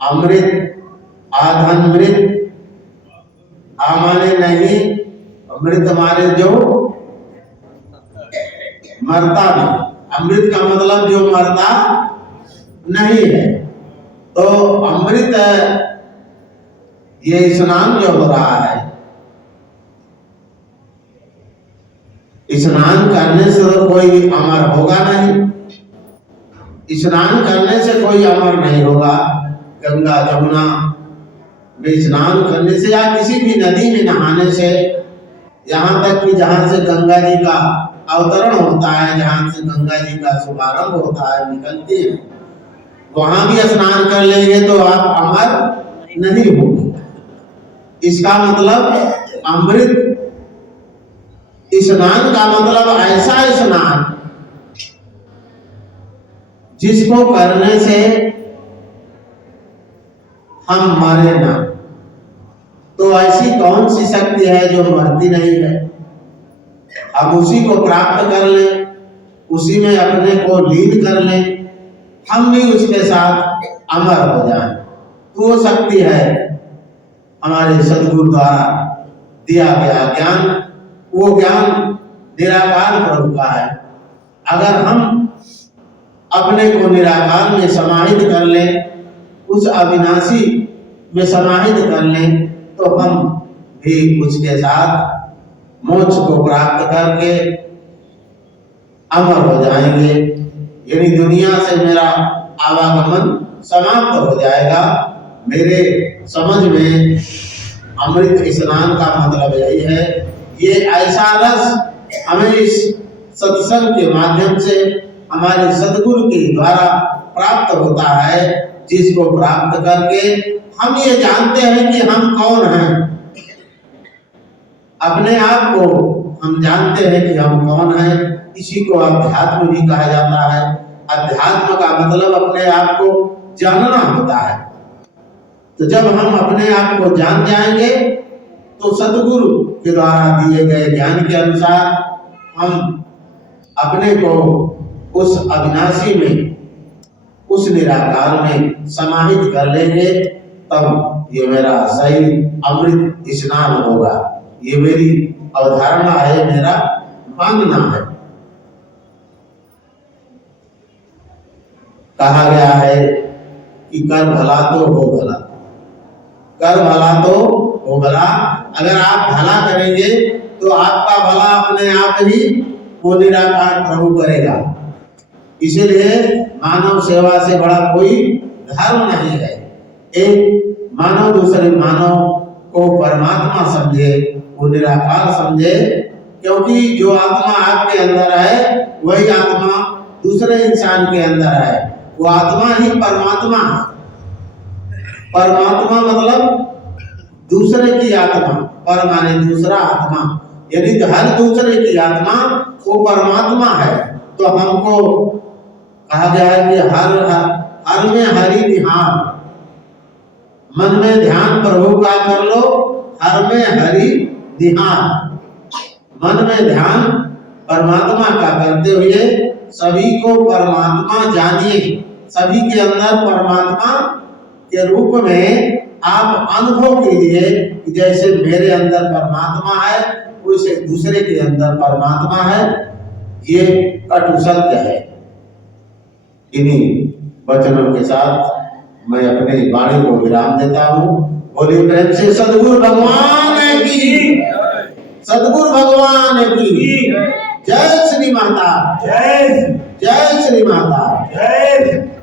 अमृत, आधनमृत, आ माने नहीं, अमृत माने जो मरता नहीं। अमृत का मतलब जो मरता नहीं है। तो अमृत ये स्नान जो हो रहा है, स्नान करने से तो कोई अमर होगा नहीं। स्नान करने से कोई अमर नहीं होगा। गंगा जमुना में स्नान करने से या किसी भी नदी में नहाने से, यहाँ तक कि जहाँ से गंगा जी का अवतरण होता है, जहाँ से गंगा जी का शुभारंभ होता है, निकलती है, वहां भी स्नान कर लेंगे तो आप अमर नहीं होंगे। इसका मतलब अमृत स्नान का मतलब ऐसा स्नान जिसको करने से हम मरे ना। तो ऐसी कौन सी शक्ति है जो मरती नहीं है? हम उसी को प्राप्त कर लें, उसी में अपने को लीन कर लें, हम भी उसके साथ अमर हो जाएं। तो वो शक्ति है हमारे सदगुरु द्वारा दिया गया ज्ञान। वो ज्ञान निराकार प्रभु का है। अगर हम अपने को निराकार में समाहित कर लें, उस अविनाशी में समाहित कर लें, तो हम भी उसके साथ मोक्ष को प्राप्त करके अमर हो जाएंगे। यानी दुनिया से मेरा आवागमन समाप्त हो जाएगा। मेरे समझ में अमृत स्नान का मतलब यही है। ये ऐसा रस हमें इस सत्संग के माध्यम से हमारे सदगुरु के द्वारा प्राप्त होता है, जिसको प्राप्त करके हम ये जानते हैं कि हम कौन हैं। अपने आप को हम जानते हैं कि हम कौन हैं। इसी को अध्यात्म भी कहा जाता है। अध्यात्म का मतलब अपने आप को जानना होता है। तो जब हम अपने आप को जान जाएंगे तो सतगुरु के द्वारा दिए गए ज्ञान के अनुसार हम अपने को उस अविनाशी में, उस निराकार में समाहित कर लेंगे। तब ये मेरा सही अमृत स्नान होगा। ये मेरी अवधारणा है, मेरा मानना है। कहा गया है कि कर भला तो हो भला, कर भला तो हो भला। अगर आप भला करेंगे तो आपका भला अपने आप ही वो निराकार प्रभु करेगा। इसीलिए मानव सेवा से बड़ा कोई धर्म नहीं है। एक मानव दूसरे मानव को परमात्मा समझे, वो निराकार समझे। क्योंकि जो आत्मा आपके अंदर है वही आत्मा दूसरे इंसान के अंदर है। वो आत्मा ही परमात्मा है। परमात्मा मतलब दूसरे की आत्मा, पर माने दूसरा आत्मा, यदि हर दूसरे की आत्मा वो परमात्मा है। तो हमको कहा गया है कि हर में हरि ध्यान, मन में ध्यान प्रभु का कर लो, हर में हरि ध्यान। मन में ध्यान परमात्मा का करते हुए सभी को परमात्मा जानिए। सभी के अंदर परमात्मा के रूप में आप अनुभव कीजिए कि जैसे मेरे अंदर परमात्मा है वैसे दूसरे के अंदर परमात्मा है। ये कटु सत्य है। इन्हीं वचनों के साथ मैं अपनी वाणी को विराम देता हूँ। बोलिए प्रेम से सदगुरु भगवान की, सदगुरु भगवान की जय। श्री माता जय, जय श्री माता जय।